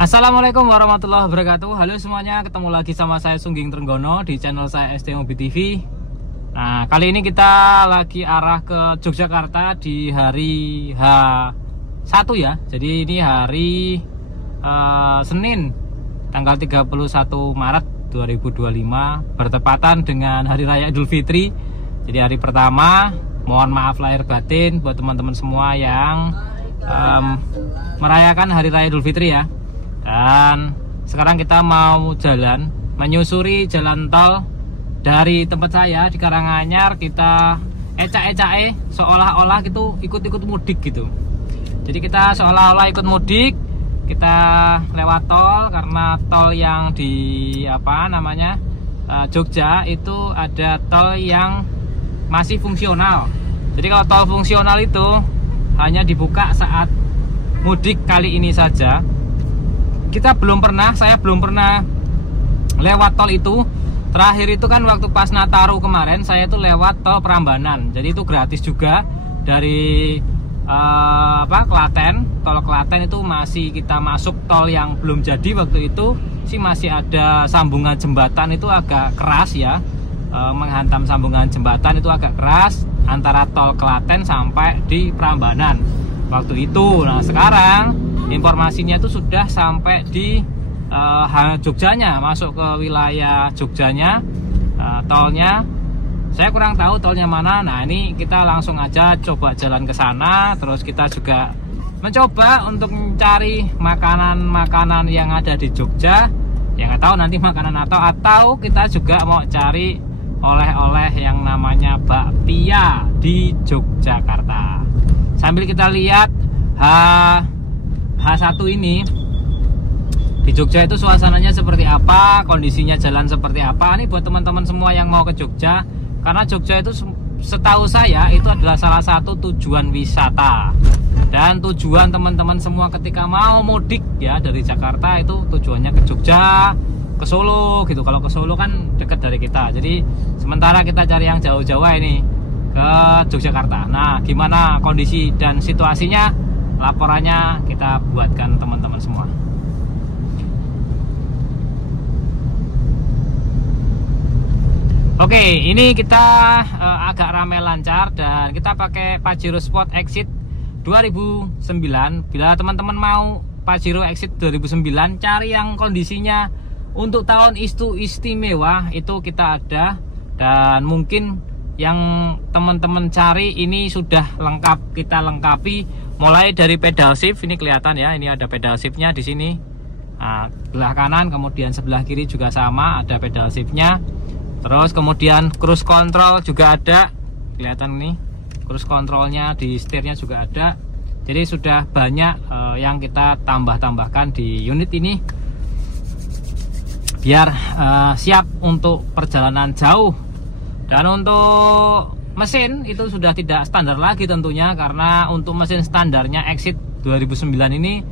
Assalamualaikum warahmatullahi wabarakatuh. Halo semuanya, ketemu lagi sama saya Sungging Trenggono di channel saya ST Mobi TV. Nah, kali ini kita lagi arah ke Yogyakarta di hari H1 ya. Jadi ini hari Senin tanggal 31 Maret 2025 bertepatan dengan Hari Raya Idul Fitri. Jadi hari pertama. Mohon maaf lahir batin buat teman-teman semua yang merayakan Hari Raya Idul Fitri ya. Dan sekarang kita mau jalan menyusuri jalan tol dari tempat saya di Karanganyar. Kita ecak-ecake seolah-olah gitu ikut-ikut mudik gitu. Jadi kita seolah-olah ikut mudik. Kita lewat tol karena tol yang di Jogja itu ada tol yang masih fungsional. Jadi kalau tol fungsional itu hanya dibuka saat mudik kali ini saja. Saya belum pernah lewat tol itu. Terakhir itu kan waktu pas Nataru kemarin saya tuh lewat tol Prambanan. Jadi itu gratis juga dari Klaten. Tol Klaten itu masih kita masuk tol yang belum jadi waktu itu sih, masih ada sambungan jembatan itu agak keras ya. Menghantam sambungan jembatan itu agak keras antara tol Klaten sampai di Prambanan waktu itu. Nah, sekarang informasinya itu sudah sampai di Jogjanya, masuk ke wilayah Jogjanya. Tolnya saya kurang tahu tolnya mana. Nah, ini kita langsung aja coba jalan ke sana. Terus kita juga mencoba untuk mencari makanan-makanan yang ada di Jogja. Ya nggak tahu nanti makanan atau kita juga mau cari oleh-oleh yang namanya bakpia di Yogyakarta. Sambil kita lihat H1 ini di Jogja itu suasananya seperti apa, kondisinya jalan seperti apa. Ini buat teman-teman semua yang mau ke Jogja, karena Jogja itu setahu saya itu adalah salah satu tujuan wisata. Dan tujuan teman-teman semua ketika mau mudik ya dari Jakarta itu tujuannya ke Jogja, ke Solo gitu. Kalau ke Solo kan dekat dari kita. Jadi sementara kita cari yang jauh-jauh ini ke Yogyakarta. Nah, gimana kondisi dan situasinya? Laporannya kita buatkan teman-teman semua. Oke, ini kita agak ramai lancar dan kita pakai Pajero Sport Exit 2009. Bila teman-teman mau Pajero Exit 2009 cari yang kondisinya untuk tahun istimewa itu kita ada. Dan mungkin yang teman-teman cari ini sudah lengkap, kita lengkapi mulai dari pedal shift. Ini kelihatan ya, ini ada pedal shiftnya di sini. Nah, sebelah kanan, kemudian sebelah kiri juga sama ada pedal shiftnya. Terus kemudian cruise control juga ada, kelihatan nih cruise controlnya, di setirnya juga ada. Jadi sudah banyak yang kita tambahkan di unit ini biar siap untuk perjalanan jauh. Dan untuk mesin itu sudah tidak standar lagi tentunya, karena untuk mesin standarnya Exit 2009 ini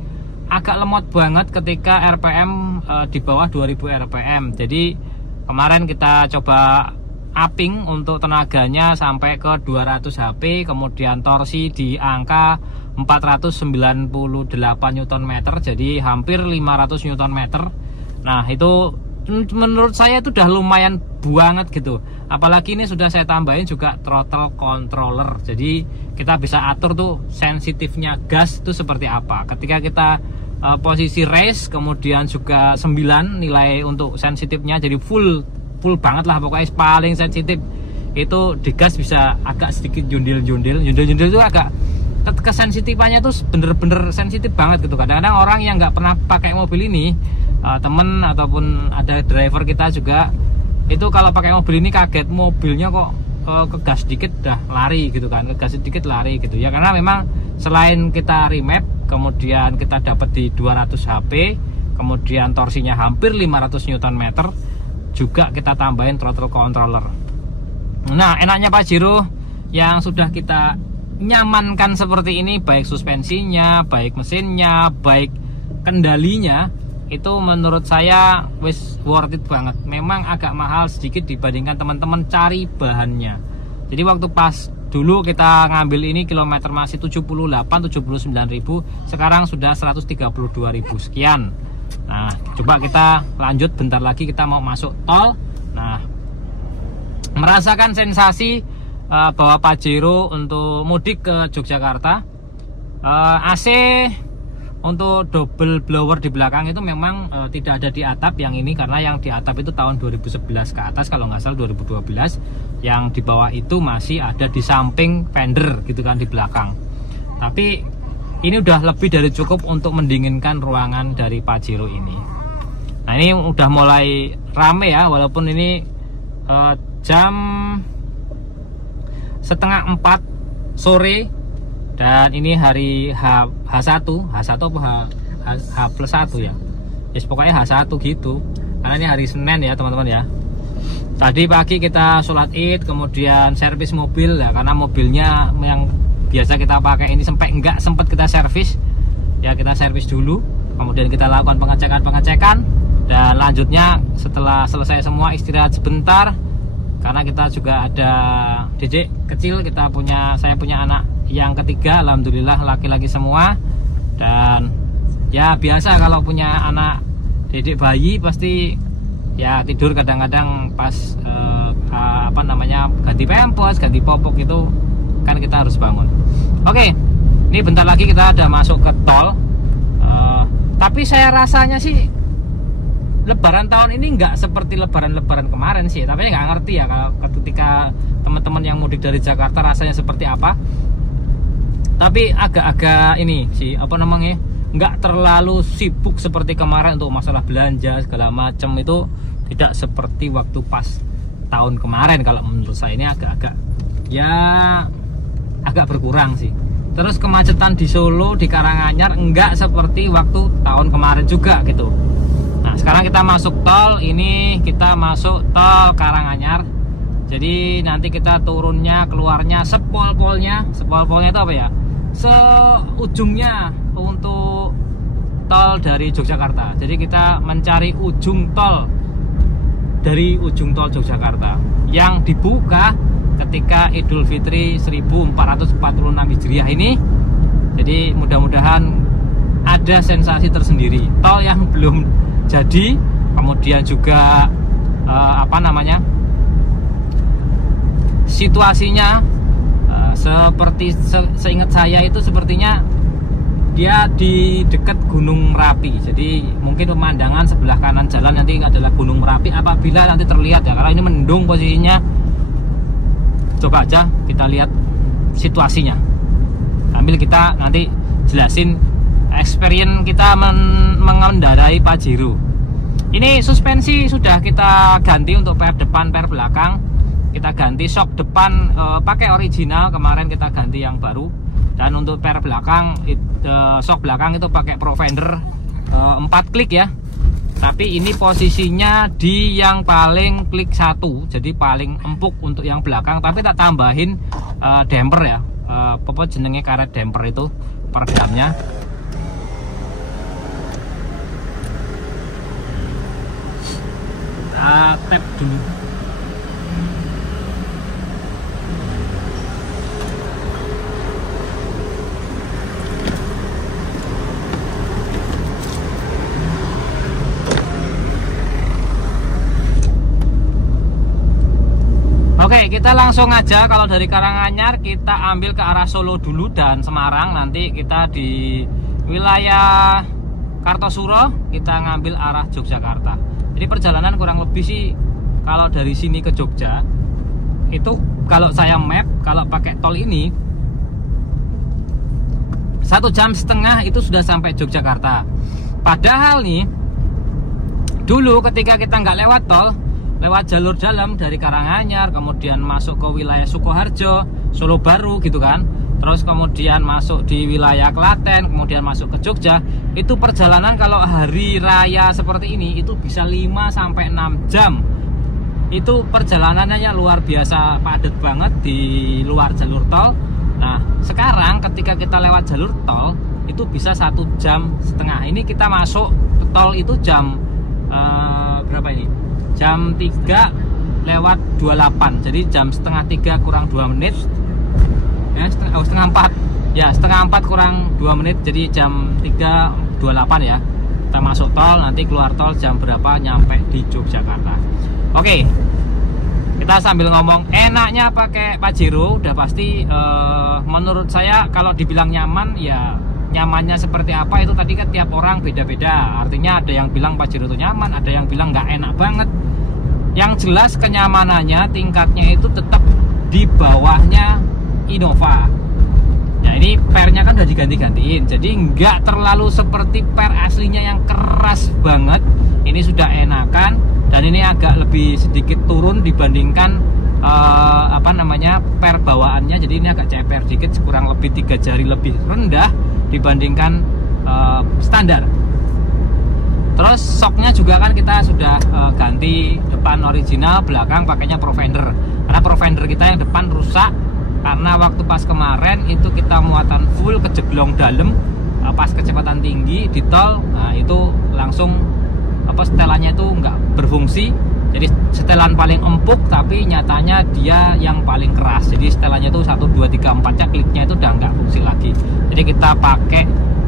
agak lemot banget ketika RPM di bawah 2000 RPM. Jadi kemarin kita coba upping untuk tenaganya sampai ke 200 HP, kemudian torsi di angka 498 Nm, jadi hampir 500 Nm. Nah, itu menurut saya itu udah lumayan banget gitu. Apalagi ini sudah saya tambahin juga throttle controller. Jadi kita bisa atur tuh sensitifnya gas itu seperti apa. Ketika kita posisi race, kemudian juga 9 nilai untuk sensitifnya, jadi full banget lah pokoknya. Paling sensitif itu di gas bisa agak sedikit jundil itu agak kesensitifannya tuh bener-bener sensitif banget gitu. Kadang-kadang orang yang nggak pernah pakai mobil ini, temen ataupun ada driver kita juga, itu kalau pakai mobil ini kaget mobilnya kok ke gas dikit dah lari gitu kan, ke gas sedikit lari gitu ya. Karena memang selain kita remap, kemudian kita dapat di 200 HP, kemudian torsinya hampir 500 Nm, juga kita tambahin throttle controller. Nah, enaknya Pajero yang sudah kita nyamankan seperti ini, baik suspensinya, baik mesinnya, baik kendalinya, itu menurut saya wis worth it banget. Memang agak mahal sedikit dibandingkan teman-teman cari bahannya. Jadi waktu pas dulu kita ngambil ini kilometer masih 79.000, sekarang sudah 132.000 sekian. Nah, coba kita lanjut, bentar lagi kita mau masuk tol. Nah, merasakan sensasi bawa Pajero untuk mudik ke Yogyakarta. AC untuk double blower di belakang itu memang tidak ada di atap yang ini, karena yang di atap itu tahun 2011 ke atas, kalau nggak salah 2012. Yang di bawah itu masih ada di samping fender gitu kan, di belakang. Tapi ini udah lebih dari cukup untuk mendinginkan ruangan dari Pajero ini. Nah, ini udah mulai rame ya, walaupun ini jam setengah 4 sore. Dan ini hari H1 apa H+1 ya. Yes, pokoknya H1 gitu. Karena ini hari Senin ya teman-teman ya. Tadi pagi kita sholat Id, kemudian servis mobil ya, karena mobilnya yang biasa kita pakai ini sempat kita servis. Ya, kita servis dulu. Kemudian kita lakukan pengecekan. Dan lanjutnya setelah selesai semua istirahat sebentar. Karena kita juga ada dedek kecil, saya punya anak yang ketiga, alhamdulillah laki-laki semua. Dan ya biasa kalau punya anak dedek bayi pasti ya tidur kadang-kadang pas ganti pampers, ganti popok itu kan kita harus bangun. Oke, ini bentar lagi kita udah masuk ke tol. Tapi saya rasanya sih Lebaran tahun ini nggak seperti lebaran kemarin sih. Tapi nggak ngerti ya kalau ketika teman-teman yang mudik dari Jakarta rasanya seperti apa. Tapi agak-agak ini sih, nggak terlalu sibuk seperti kemarin untuk masalah belanja segala macam. Itu tidak seperti waktu pas tahun kemarin. Kalau menurut saya ini agak-agak berkurang sih. Terus kemacetan di Solo, di Karanganyar nggak seperti waktu tahun kemarin juga gitu. Nah, sekarang kita masuk tol. Ini kita masuk tol Karanganyar. Jadi nanti kita turunnya keluarnya sepol-polnya itu apa ya? Seujungnya untuk tol dari Yogyakarta. Jadi kita mencari ujung tol dari ujung tol Yogyakarta yang dibuka ketika Idul Fitri 1446 Hijriah ini. Jadi mudah-mudahan ada sensasi tersendiri. Tol yang belum jadi, kemudian juga situasinya seperti seingat saya itu sepertinya dia di dekat Gunung Merapi. Jadi mungkin pemandangan sebelah kanan jalan nanti adalah Gunung Merapi apabila nanti terlihat ya, karena ini mendung posisinya. Coba aja kita lihat situasinya sambil kita nanti jelasin experience kita mengendarai Pajero. Ini suspensi sudah kita ganti untuk per depan, per belakang. Kita ganti shock depan pakai original, kemarin kita ganti yang baru. Dan untuk per belakang, shock belakang itu pakai Provender 4 klik ya. Tapi ini posisinya di yang paling klik 1, jadi paling empuk untuk yang belakang. Tapi tak tambahin damper ya, jenenge karet damper itu peredamnya. Tap dulu. Oke, kita langsung aja. Kalau dari Karanganyar kita ambil ke arah Solo dulu dan Semarang. Nanti kita di wilayah Kartosuro kita ngambil arah Yogyakarta. Jadi perjalanan kurang lebih sih kalau dari sini ke Jogja itu kalau saya map, kalau pakai tol ini 1,5 jam itu sudah sampai Yogyakarta. Padahal nih dulu ketika kita nggak lewat tol, lewat jalur dalam dari Karanganyar, kemudian masuk ke wilayah Sukoharjo, Solo Baru gitu kan, terus kemudian masuk di wilayah Klaten, kemudian masuk ke Jogja, itu perjalanan kalau hari raya seperti ini itu bisa 5-6 jam. Itu perjalanannya luar biasa padat banget di luar jalur tol. Nah sekarang ketika kita lewat jalur tol itu bisa 1,5 jam. Ini kita masuk tol itu jam berapa ini? Jam 3 lewat 28. Jadi jam setengah 3 kurang 2 menit ya, setengah 4 ya, setengah 4 kurang 2 menit. Jadi jam 3.28 ya. kita masuk tol, nanti keluar tol jam berapa nyampe di Yogyakarta. Oke, kita sambil ngomong enaknya pakai Pajero. Udah pasti menurut saya kalau dibilang nyaman, ya nyamannya seperti apa itu tadi kan tiap orang beda-beda. Artinya ada yang bilang Pajero itu nyaman, ada yang bilang nggak enak banget. Yang jelas kenyamanannya tingkatnya itu tetap di bawahnya Innova. Nah ini pernya kan udah diganti-gantiin, jadi nggak terlalu seperti per aslinya yang keras banget. Ini sudah enakan dan ini agak lebih sedikit turun dibandingkan per bawaannya. Jadi ini agak ceper dikit, kurang lebih 3 jari lebih rendah dibandingkan standar. Terus shocknya juga kan kita sudah ganti, depan original, belakang pakainya Profender. Karena Profender kita yang depan rusak karena waktu pas kemarin itu kita muatan full kejeglong dalam pas kecepatan tinggi di tol. Nah itu langsung setelannya itu nggak berfungsi. Jadi setelan paling empuk tapi nyatanya dia yang paling keras. Jadi setelannya itu 1, 2, 3, 4 nya kliknya itu udah nggak fungsi lagi. Jadi kita pakai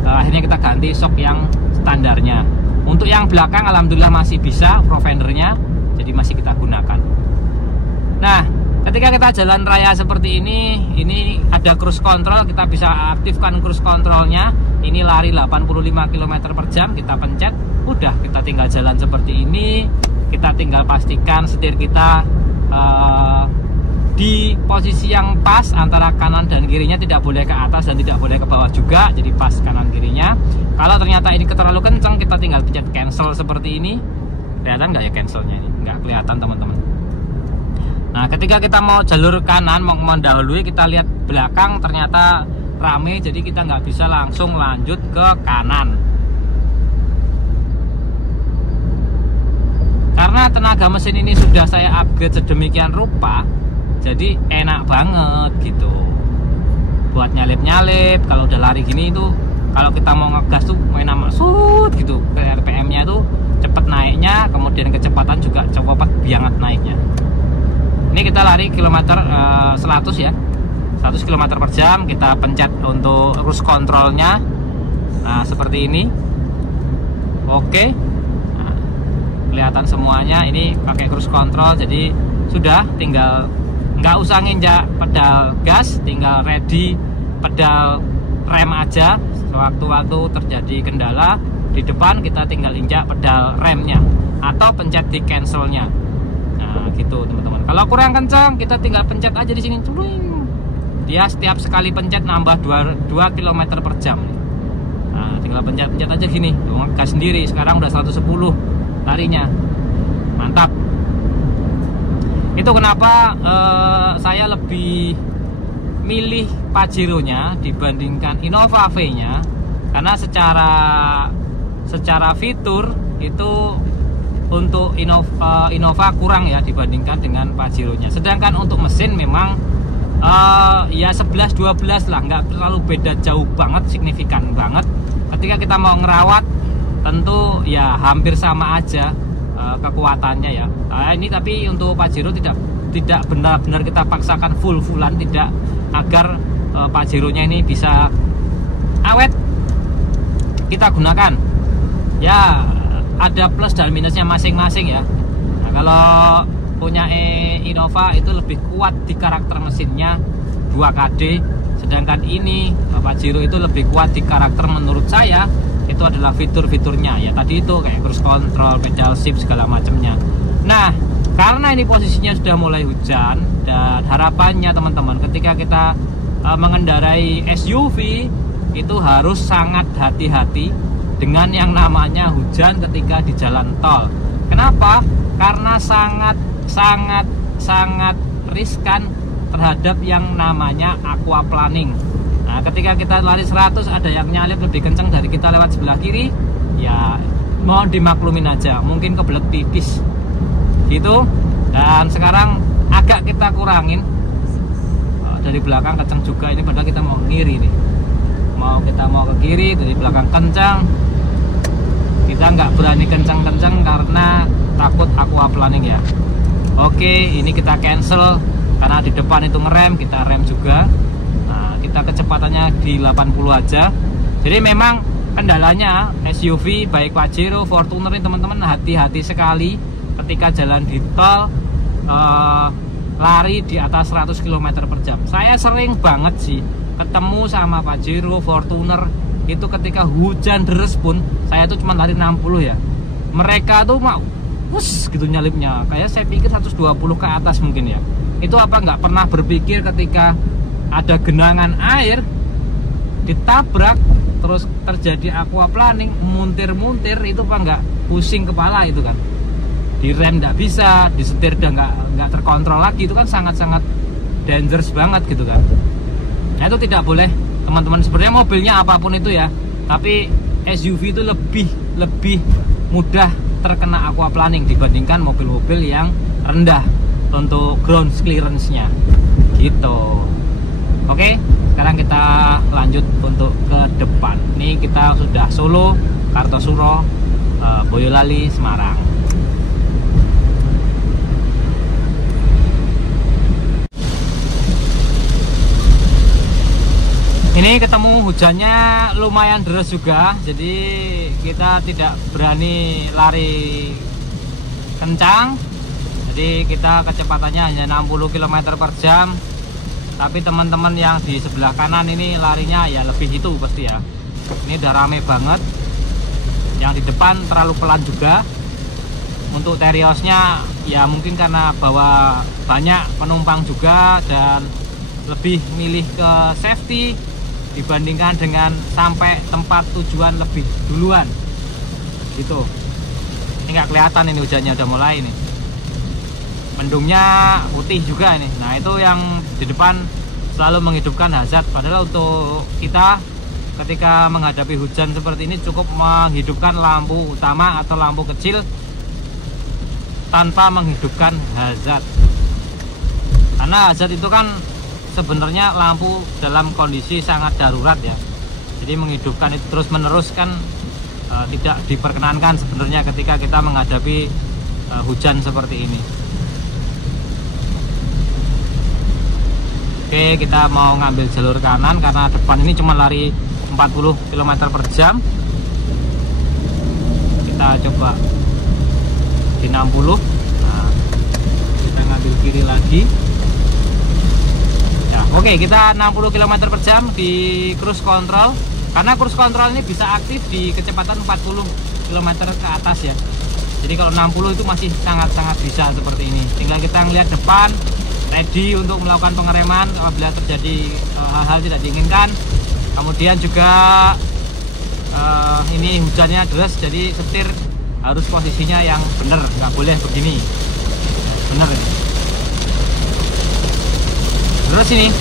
akhirnya kita ganti shock yang standarnya. Untuk yang belakang alhamdulillah masih bisa Profendernya, jadi masih kita gunakan. Nah ketika kita jalan raya seperti ini ada cruise control, kita bisa aktifkan cruise controlnya. Ini lari 85 km per jam, kita pencet, udah kita tinggal jalan seperti ini. Kita tinggal pastikan setir kita di posisi yang pas antara kanan dan kirinya, tidak boleh ke atas dan tidak boleh ke bawah juga, jadi pas kanan kirinya. Kalau ternyata ini terlalu kencang, kita tinggal pencet cancel seperti ini. Kelihatan nggak ya cancelnya ini? Nggak kelihatan teman-teman. Nah ketika kita mau jalur kanan, mau mendahului, kita lihat belakang ternyata rame, jadi kita nggak bisa langsung lanjut ke kanan. Karena tenaga mesin ini sudah saya upgrade sedemikian rupa, jadi enak banget gitu. Buat nyalip-nyalip, kalau udah lari gini itu, kalau kita mau ngegas tuh enak maksud gitu. RPM-nya tuh cepet naiknya, kemudian kecepatan juga cepet banget naiknya. Ini kita lari kilometer 100 ya, 100 km per jam. Kita pencet untuk cruise controlnya. Nah seperti ini. Oke, nah, kelihatan semuanya. Ini pakai cruise control, jadi sudah tinggal nggak usah nginjak pedal gas, tinggal ready pedal rem aja. Sewaktu-waktu terjadi kendala di depan, kita tinggal injak pedal remnya atau pencet di cancelnya. Nah gitu teman-teman. Kalau kurang kencang, kita tinggal pencet aja di sini. Dia setiap sekali pencet nambah 2 km per jam. Nah tinggal pencet-pencet aja gini, ngegas sendiri. Sekarang udah 110 larinya, mantap. Itu kenapa saya lebih milih Pajero-nya dibandingkan Innova V-nya, karena secara fitur itu untuk Innova kurang ya dibandingkan dengan Pajero-nya. Sedangkan untuk mesin memang ya 11-12 lah, nggak terlalu beda jauh banget, signifikan banget. Ketika kita mau ngerawat tentu ya hampir sama aja kekuatannya ya. Ini tapi untuk Pajero tidak benar-benar kita paksakan full-fullan, tidak, agar Pajero-nya ini bisa awet kita gunakan. Ya ada plus dan minusnya masing-masing ya. Nah, kalau punya Innova itu lebih kuat di karakter mesinnya 2KD, sedangkan ini Pajero itu lebih kuat di karakter menurut saya itu adalah fitur-fiturnya ya, tadi itu kayak cruise control, pedal shift segala macamnya. Nah karena ini posisinya sudah mulai hujan, dan harapannya teman-teman ketika kita mengendarai SUV itu harus sangat hati-hati dengan yang namanya hujan ketika di jalan tol. Kenapa? Karena sangat riskan terhadap yang namanya aquaplaning. Nah ketika kita lari 100 ada yang nyalip lebih kencang dari kita lewat sebelah kiri, ya mohon dimaklumin aja, mungkin kebelet pipis gitu. Dan sekarang agak kita kurangin, dari belakang kencang juga ini, padahal kita mau ngiri nih, kita mau ke kiri, dari belakang kencang, kita nggak berani kencang-kencang karena takut aquaplaning ya. Oke, ini kita cancel karena di depan itu ngerem, kita rem juga. Nah, kita kecepatannya di 80 aja. Jadi memang kendalanya SUV baik Pajero, Fortuner ini teman-teman hati-hati sekali ketika jalan di tol, lari di atas 100 km per jam. Saya sering banget sih ketemu sama Pajero, Fortuner itu ketika hujan deres pun saya tuh cuma lari 60 ya, mereka tuh mau gitu nyalipnya, kayak saya pikir 120 ke atas mungkin ya. Itu apa nggak pernah berpikir ketika ada genangan air ditabrak terus terjadi aquaplaning, muntir-muntir, itu apa nggak pusing kepala itu kan, direm nggak bisa, disetir udah nggak terkontrol lagi, itu kan sangat-sangat dangerous banget gitu kan. Nah itu tidak boleh teman-teman, sebenarnya mobilnya apapun itu ya, tapi SUV itu lebih mudah terkena aquaplaning dibandingkan mobil-mobil yang rendah untuk ground clearance-nya gitu. Oke, sekarang kita lanjut untuk ke depan. Ini kita sudah Solo, Kartosuro, Boyolali, Semarang. Ini ketemu hujannya lumayan deras juga, jadi kita tidak berani lari kencang. Jadi kita kecepatannya hanya 60 km per jam. Tapi teman-teman yang di sebelah kanan ini larinya ya lebih itu pasti ya. Ini udah rame banget. Yang di depan terlalu pelan juga. Untuk Teriosnya ya mungkin karena bawa banyak penumpang juga dan lebih milih ke safety dibandingkan dengan sampai tempat tujuan lebih duluan gitu. Ini nggak kelihatan, ini hujannya udah mulai nih, mendungnya putih juga ini. Nah itu yang di depan selalu menghidupkan hazard, padahal untuk kita ketika menghadapi hujan seperti ini cukup menghidupkan lampu utama atau lampu kecil tanpa menghidupkan hazard, karena hazard itu kan sebenarnya lampu dalam kondisi sangat darurat ya. Jadi menghidupkan itu terus menerus kan tidak diperkenankan sebenarnya ketika kita menghadapi hujan seperti ini. Oke, kita mau ngambil jalur kanan karena depan ini cuma lari 40 km per jam. Kita coba di 60. Nah, kita ngambil kiri lagi. Oke, kita 60 km per jam di cruise control, karena cruise control ini bisa aktif di kecepatan 40 km ke atas ya. Jadi kalau 60 itu masih sangat-sangat bisa seperti ini. Tinggal kita ngelihat depan, ready untuk melakukan pengereman apabila terjadi hal-hal tidak diinginkan. Kemudian juga ini hujannya deras, jadi setir harus posisinya yang benar, nggak boleh begini. Benar ini. Terus ini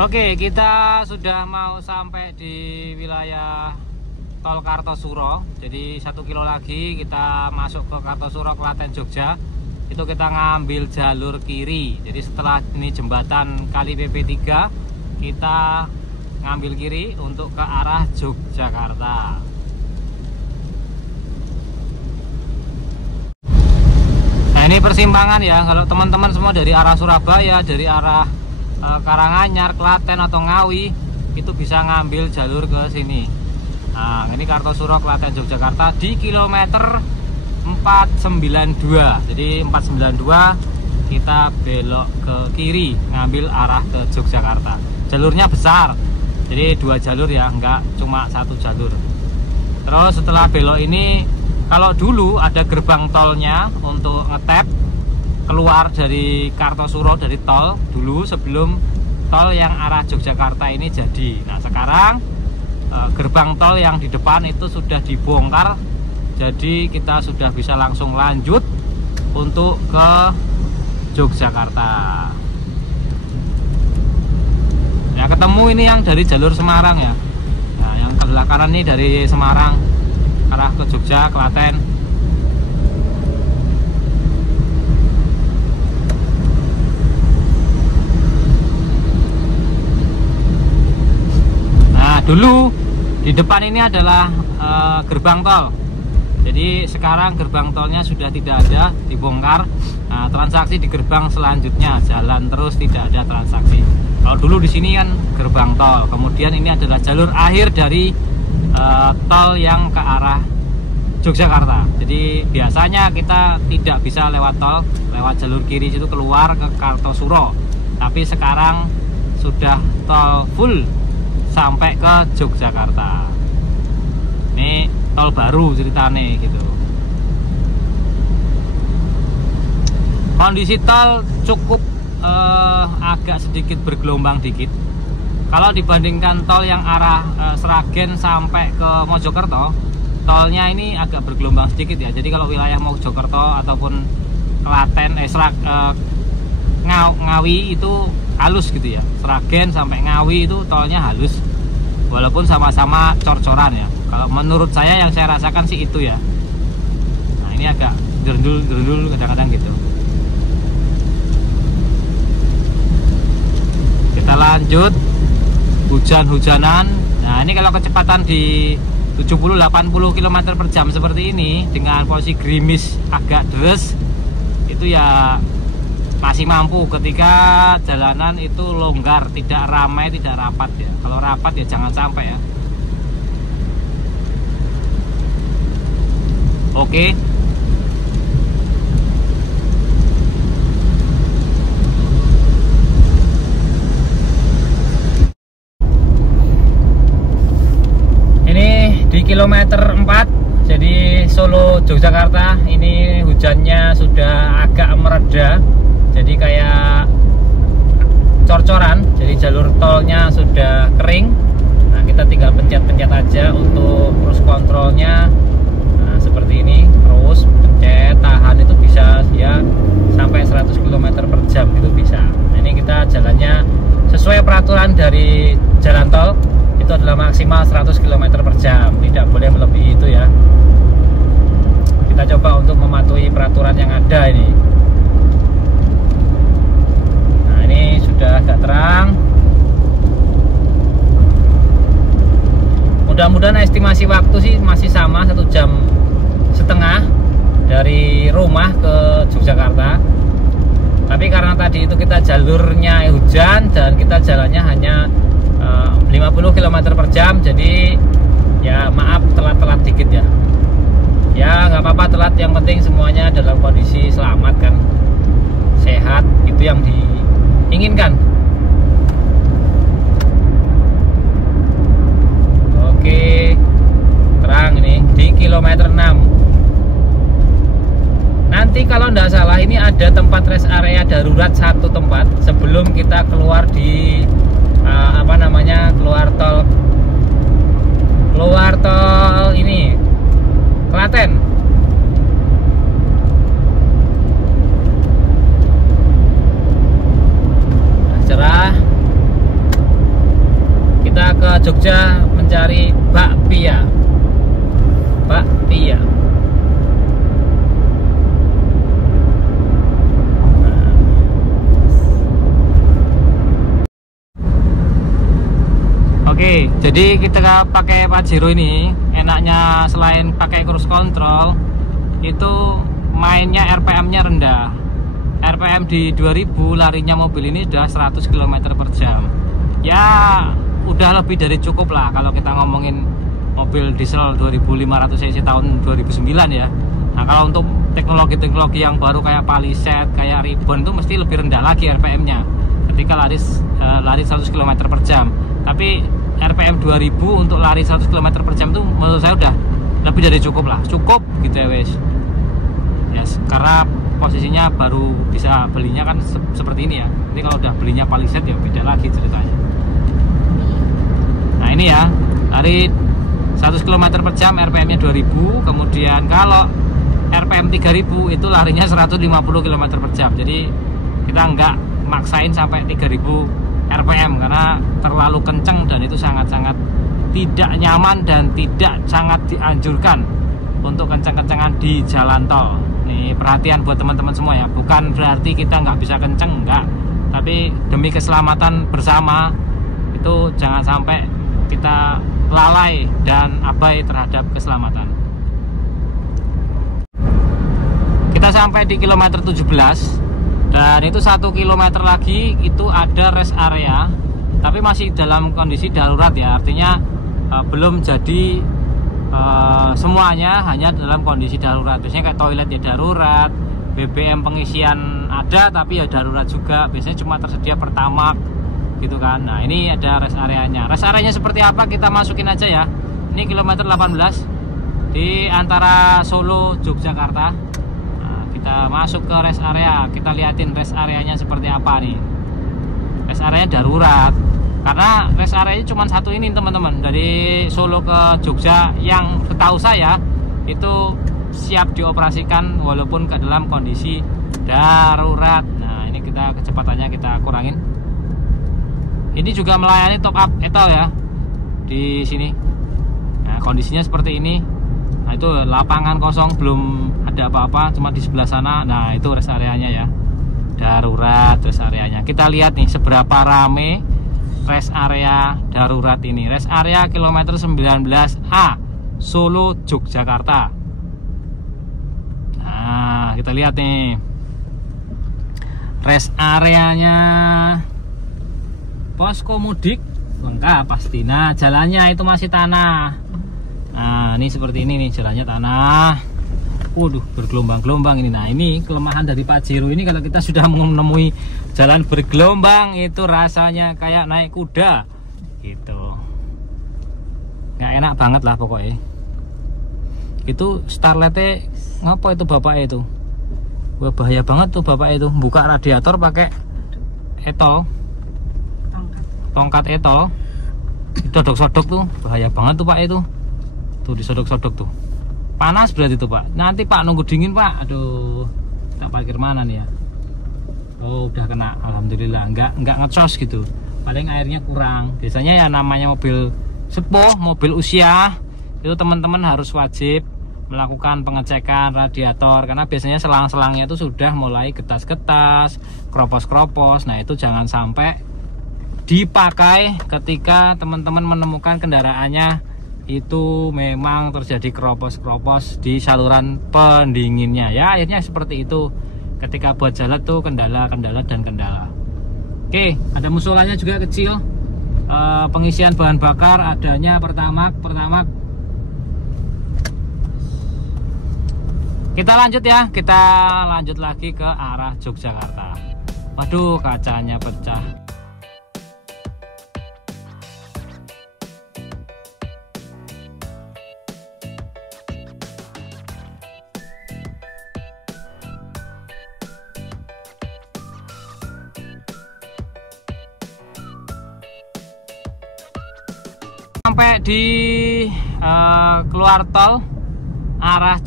oke, kita sudah mau sampai di wilayah tol Kartosuro. Jadi 1 kilo lagi kita masuk ke Kartosuro, Klaten, Jogja. Itu kita ngambil jalur kiri. Jadi setelah ini jembatan Kali PP3, kita ngambil kiri untuk ke arah Yogyakarta. Nah ini persimpangan ya, kalau teman-teman semua dari arah Surabaya, dari arah Karanganyar, Klaten atau Ngawi, itu bisa ngambil jalur ke sini. Nah ini Kartosuro, Klaten, Yogyakarta di kilometer 492. Jadi 492 kita belok ke kiri, ngambil arah ke Yogyakarta. Jalurnya besar, jadi 2 jalur ya, enggak cuma 1 jalur. Terus setelah belok ini, kalau dulu ada gerbang tolnya untuk ngetap keluar dari Kartosuro, dari tol dulu sebelum tol yang arah Yogyakarta ini jadi. Nah sekarang gerbang tol yang di depan itu sudah dibongkar, jadi kita sudah bisa langsung lanjut untuk ke Yogyakarta. Ya ketemu ini yang dari jalur Semarang ya. Nah yang sebelah kanan ini dari Semarang arah ke Jogja, Klaten. Nah dulu di depan ini adalah gerbang tol. Jadi sekarang gerbang tolnya sudah tidak ada, dibongkar. Nah, transaksi di gerbang selanjutnya jalan terus, tidak ada transaksi. Kalau Kalau dulu di sini kan gerbang tol, kemudian ini adalah jalur akhir dari tol yang ke arah Yogyakarta. Jadi biasanya kita tidak bisa lewat tol, lewat jalur kiri situ keluar ke Kartosuro. Tapi sekarang sudah tol full sampai ke Yogyakarta. Ini tol baru ceritanya gitu. Kondisi tol cukup agak sedikit bergelombang dikit. Kalau dibandingkan tol yang arah Sragen sampai ke Mojokerto, tolnya ini agak bergelombang sedikit ya. Jadi kalau wilayah Mojokerto ataupun Klaten, Ngawi itu halus gitu ya. Sragen sampai Ngawi itu tolnya halus, walaupun sama-sama cor-coran ya. Kalau menurut saya yang saya rasakan sih itu ya. Nah ini agak gerundul kadang-kadang gitu. Kita lanjut, hujan-hujanan. Nah ini kalau kecepatan di 70-80 km per jam seperti ini dengan posisi gerimis agak deres, itu ya masih mampu ketika jalanan itu longgar, tidak ramai, tidak rapat ya. Kalau rapat ya jangan sampai ya. Oke. Ini di kilometer 4, jadi Solo Yogyakarta, ini hujannya sudah agak mereda. Jadi kayak cor-coran, jadi jalur tolnya sudah kering. Nah kita tinggal pencet-pencet aja untuk cruise controlnya. Nah seperti ini, terus pencet, tahan, itu bisa ya sampai 100 km per jam itu bisa. Nah, ini kita jalannya sesuai peraturan dari jalan tol, itu adalah maksimal 100 km per jam, tidak boleh melebihi itu ya. Kita coba untuk mematuhi peraturan yang ada ini. Sudah agak terang. Mudah-mudahan estimasi waktu sih masih sama 1,5 jam dari rumah ke Yogyakarta. Tapi karena tadi itu kita jalurnya hujan dan kita jalannya hanya 50 km per jam, jadi ya maaf telat-telat dikit ya. Ya nggak apa-apa telat, yang penting semuanya dalam kondisi selamat kan, sehat, itu yang diinginkan. Oke, terang ini di kilometer 6. Nanti kalau tidak salah ini ada tempat rest area darurat satu tempat sebelum kita keluar di keluar tol ini Klaten. Cerah. Kita ke Jogja mencari bakpia. Oke, jadi kita pakai Pajero ini enaknya selain pakai cruise control itu mainnya RPM-nya rendah. RPM di 2000 larinya mobil ini sudah 100 km per jam. Ya udah lebih dari cukup lah kalau kita ngomongin mobil diesel 2500 cc tahun 2009 ya. Nah kalau untuk teknologi yang baru kayak Palisade, kayak Ribbon itu mesti lebih rendah lagi RPM-nya ketika lari 100 km per jam. Tapi RPM 2000 untuk lari 100 km per jam itu menurut saya udah lebih dari cukup lah, cukup gitu ya wes. Yes, karena posisinya baru bisa belinya kan seperti ini ya. Ini kalau udah belinya Palisade ya beda lagi ceritanya. Nah ini ya, lari 100 km per jam RPM nya 2000. Kemudian kalau RPM 3000 itu larinya 150 km per jam. Jadi kita nggak maksain sampai 3000 RPM karena terlalu kenceng dan itu sangat-sangat tidak nyaman dan sangat dianjurkan untuk kenceng-kencengan di jalan tol. Nih perhatian buat teman-teman semua ya, bukan berarti kita nggak bisa kenceng, enggak, tapi demi keselamatan bersama itu jangan sampai kita lalai dan abai terhadap keselamatan. Kita sampai di kilometer 17 dan itu 1 km lagi itu ada rest area tapi masih dalam kondisi darurat ya, artinya belum jadi semuanya, hanya dalam kondisi darurat. Biasanya kayak toilet ya darurat, BBM pengisian ada tapi ya darurat juga, biasanya cuma tersedia Pertamax gitu kan. Nah ini ada rest areanya. Rest areanya seperti apa kita masukin aja ya. Ini kilometer 18 di antara Solo Yogyakarta. Nah, kita masuk ke rest area, kita liatin rest areanya seperti apa nih. Rest areanya darurat karena rest areanya cuma satu ini teman-teman, dari Solo ke Jogja yang setahu saya itu siap dioperasikan walaupun ke dalam kondisi darurat. Nah ini kita kecepatannya kita kurangin. Ini juga melayani top up etol ya di sini. Nah kondisinya seperti ini. Nah itu lapangan kosong, belum ada apa-apa, cuma di sebelah sana. Nah itu rest areanya ya, darurat rest areanya. Kita lihat nih seberapa rame rest area darurat ini. Rest area kilometer 19A Solo Yogyakarta. Nah kita lihat nih rest areanya. Posko mudik lengkap pasti. Nah jalannya itu masih tanah. Nah ini seperti ini nih jalannya tanah. Waduh bergelombang-gelombang ini. Nah ini kelemahan dari Pajero ini, kalau kita sudah menemui jalan bergelombang itu rasanya kayak naik kuda gitu. Nggak enak banget lah pokoknya. Itu starletnya ngapa itu bapak itu? Wah bahaya banget tuh bapak itu, buka radiator pakai etol, tongkat etol, sodok-sodok tuh bahaya banget tuh pak itu. Tuh disodok-sodok tuh, panas berarti tuh pak. Nanti pak nunggu dingin pak. Aduh kita parkir mana nih ya? Oh udah kena, alhamdulillah. Nggak ngecos gitu, paling airnya kurang. Biasanya ya namanya mobil sepuh, mobil usia, itu teman-teman harus wajib melakukan pengecekan radiator, karena biasanya selang-selangnya itu sudah mulai getas-getas, kropos-kropos. Nah itu jangan sampai dipakai ketika teman-teman menemukan kendaraannya itu memang terjadi kropos-kropos di saluran pendinginnya ya. Akhirnya seperti itu ketika buat jalan tuh kendala-kendala dan kendala. Oke, ada musolanya juga kecil. Pengisian bahan bakar adanya Pertamax. Kita lanjut ya, kita lanjut lagi ke arah Yogyakarta. Waduh kacanya pecah. Sampai di keluar tol arah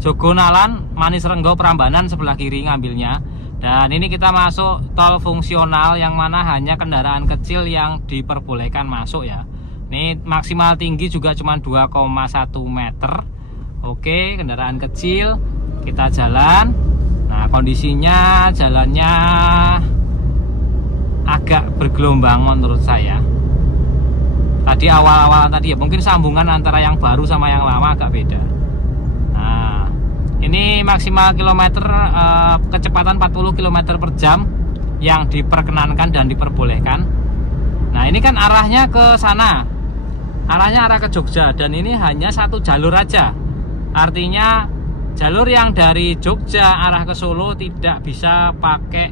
Jogonalan, Manis Renggo, Prambanan sebelah kiri ngambilnya. Dan ini kita masuk tol fungsional yang mana hanya kendaraan kecil yang diperbolehkan masuk ya. Ini maksimal tinggi juga cuma 2,1 meter. Oke, kendaraan kecil kita jalan. Nah kondisinya jalannya agak bergelombang menurut saya. Tadi awal-awal tadi ya, mungkin sambungan antara yang baru sama yang lama agak beda. Nah ini maksimal kilometer kecepatan 40 km per jam yang diperkenankan dan diperbolehkan. Nah ini kan arahnya ke sana, arahnya arah ke Jogja, dan ini hanya satu jalur aja. Artinya jalur yang dari Jogja arah ke Solo tidak bisa pakai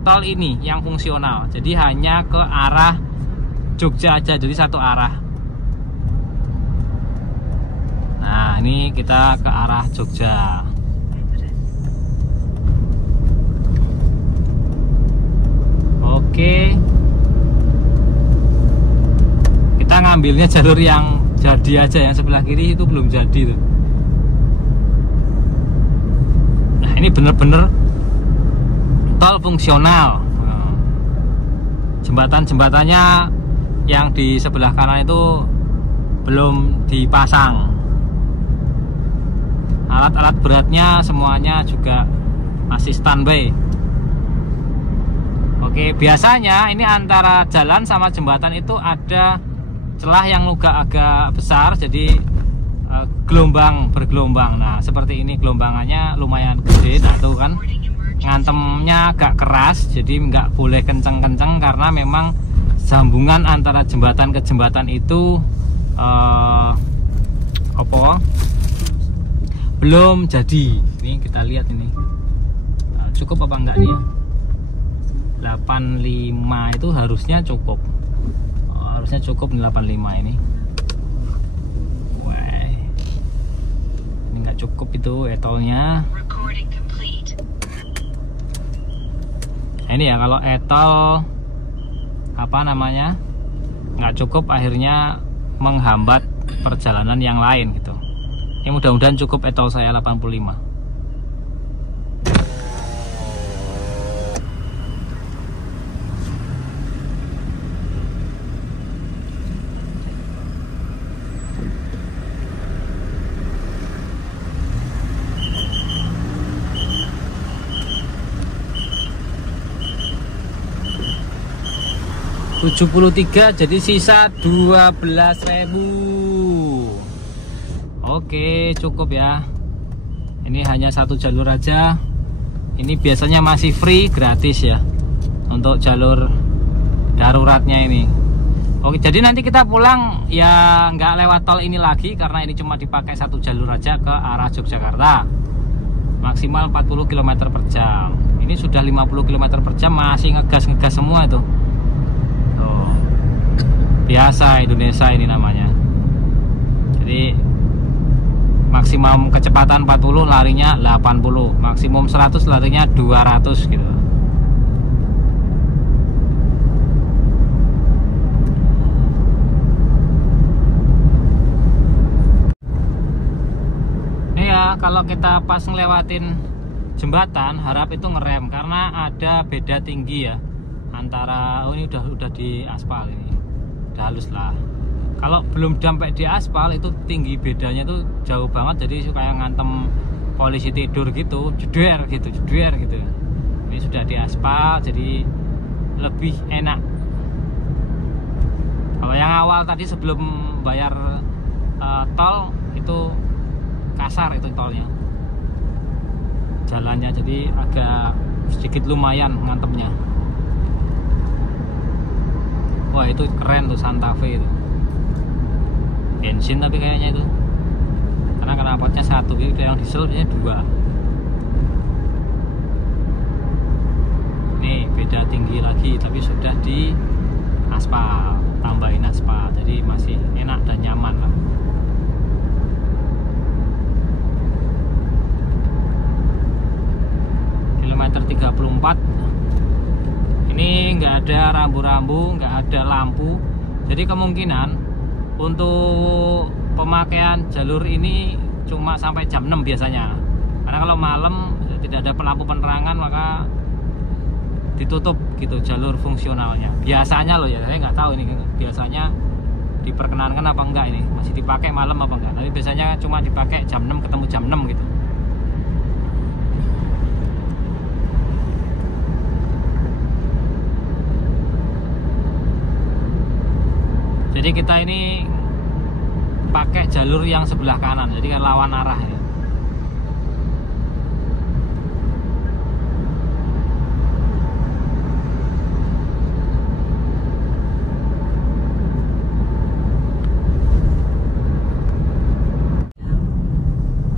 tol ini yang fungsional. Jadi hanya ke arah Jogja aja, jadi satu arah. Nah ini kita ke arah Jogja. Oke, kita ngambilnya jalur yang jadi aja, yang sebelah kiri itu belum jadi tuh. Nah ini bener-bener tol fungsional. Jembatan-jembatannya yang di sebelah kanan itu belum dipasang. Alat-alat beratnya semuanya juga masih standby. Oke, biasanya ini antara jalan sama jembatan itu ada celah yang agak besar, jadi gelombang bergelombang. Nah seperti ini gelombangannya lumayan gede. Nah tuh kan ngantemnya agak keras, jadi nggak boleh kenceng-kenceng, jembatan karena memang sambungan antara jembatan ke jembatan itu belum jadi. Ini kita lihat ini cukup apa enggak nih ya. 85 itu harusnya cukup. Harusnya cukup 85 ini. Wah, ini enggak cukup itu etolnya. Ini ya kalau etol apa namanya nggak cukup, akhirnya menghambat perjalanan yang lain gitu. Ini mudah-mudahan cukup etol saya 85. Rp73, jadi sisa 12.000. Oke, cukup ya. Ini hanya satu jalur aja. Ini biasanya masih free, gratis ya untuk jalur daruratnya ini. Oke, jadi nanti kita pulang ya nggak lewat tol ini lagi karena ini cuma dipakai satu jalur aja ke arah Yogyakarta. Maksimal 40 km per jam. Ini sudah 50 km per jam masih ngegas semua tuh. Biasa Indonesia ini namanya. Jadi maksimum kecepatan 40, larinya 80, maksimum 100, larinya 200 gitu. Ini ya kalau kita pas ngelewatin jembatan harap itu ngerem karena ada beda tinggi ya antara ini udah di aspal ini. Halus lah. Kalau belum sampai di aspal itu tinggi bedanya tuh jauh banget, jadi kayak ngantem polisi tidur gitu, jeder gitu. Ini sudah di aspal jadi lebih enak. Kalau yang awal tadi sebelum bayar tol itu kasar itu tolnya, jalannya jadi agak sedikit lumayan ngantemnya. Wah itu keren tuh Santa Fe itu. Bensin tapi kayaknya itu. Karena knalpotnya satu, itu yang diesel biasanya 2. Nih beda tinggi lagi tapi sudah di aspal, tambahin aspal. Jadi masih enak dan nyaman lah. Kilometer 34. Ini nggak ada rambu-rambu, nggak ada lampu, jadi kemungkinan untuk pemakaian jalur ini cuma sampai jam 6 biasanya. Karena kalau malam tidak ada lampu penerangan maka ditutup gitu jalur fungsionalnya. Biasanya loh ya, saya nggak tahu ini biasanya diperkenankan apa enggak, ini masih dipakai malam apa enggak. Tapi biasanya cuma dipakai jam 6 ketemu jam 6 gitu. Jadi kita ini pakai jalur yang sebelah kanan, jadi lawan arah ini.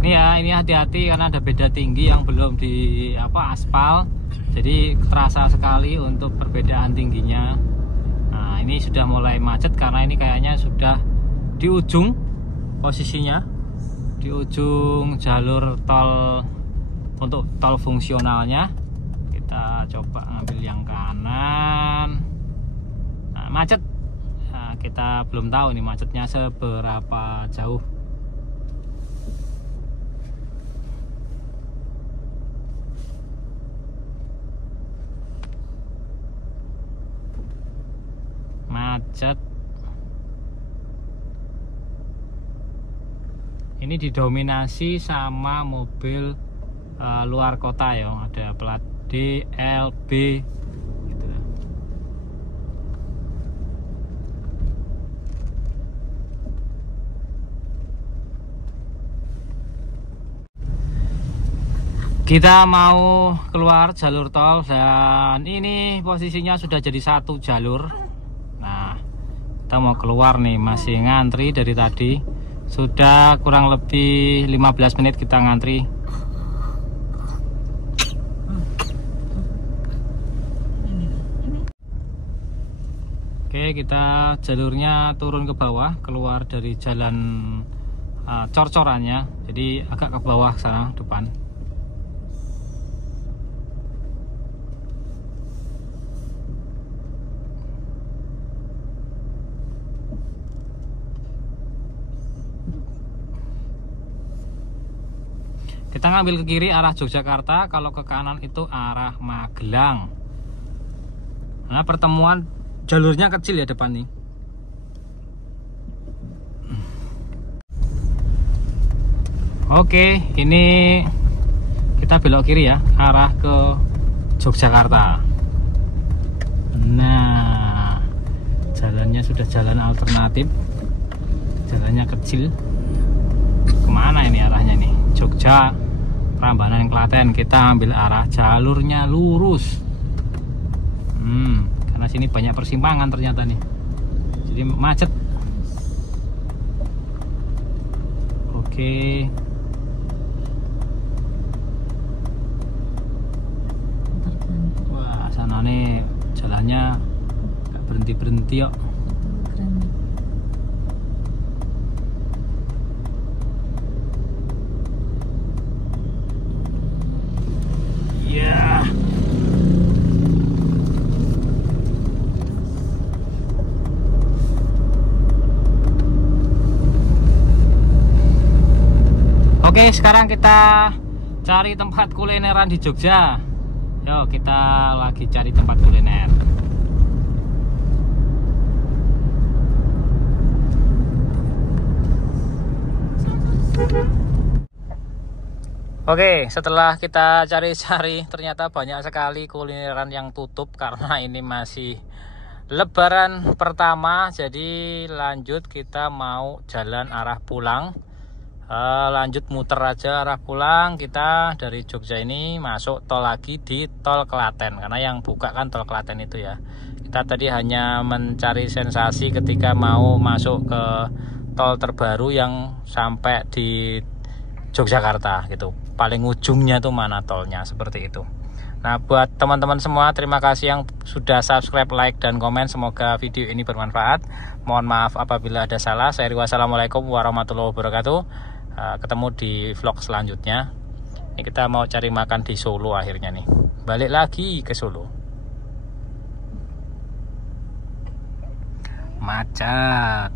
Ini ya, ini hati-hati karena ada beda tinggi yang belum di aspal. Jadi terasa sekali untuk perbedaan tingginya. Ini sudah mulai macet karena ini kayaknya sudah di ujung posisinya, di ujung jalur tol untuk tol fungsionalnya. Kita coba ngambil yang kanan. Macet. Kita belum tahu nih macetnya seberapa jauh. Macet. Ini didominasi sama mobil luar kota ya, ada plat DLB gitu. Kita mau keluar jalur tol dan ini posisinya sudah jadi satu jalur. Nah, kita mau keluar nih, masih ngantri dari tadi. Sudah kurang lebih 15 menit kita ngantri. Oke, kita jalurnya turun ke bawah, keluar dari jalan cor-corannya. Jadi agak ke bawah sana depan. Kita ngambil ke kiri arah Yogyakarta, kalau ke kanan itu arah Magelang. Nah, pertemuan jalurnya kecil ya depan nih. Oke, ini kita belok kiri ya, arah ke Yogyakarta. Nah, jalannya sudah jalan alternatif, jalannya kecil. Kemana ini arahnya nih? Jogja, Prambanan, Klaten. Kita ambil arah jalurnya lurus. Karena sini banyak persimpangan ternyata nih, jadi macet. Oke. Wah, sana nih jalannya gak berhenti-berhenti yuk. Ya. Oke, sekarang kita cari tempat kulineran di Jogja. Yuk, kita lagi cari tempat kuliner. Oke, setelah kita cari-cari ternyata banyak sekali kulineran yang tutup karena ini masih Lebaran pertama. Jadi lanjut, kita mau jalan arah pulang. Lanjut muter aja arah pulang. Kita dari Jogja ini masuk tol lagi di tol Klaten, karena yang buka kan tol Klaten itu ya. Kita tadi hanya mencari sensasi ketika mau masuk ke tol terbaru yang sampai di Yogyakarta gitu. Paling ujungnya tuh mana tolnya, seperti itu. Nah, buat teman-teman semua, terima kasih yang sudah subscribe, like, dan komen. Semoga video ini bermanfaat. Mohon maaf apabila ada salah. Saya Ridwan, wassalamualaikum warahmatullahi wabarakatuh. Ketemu di vlog selanjutnya. Ini kita mau cari makan di Solo akhirnya nih. Balik lagi ke Solo. Macet.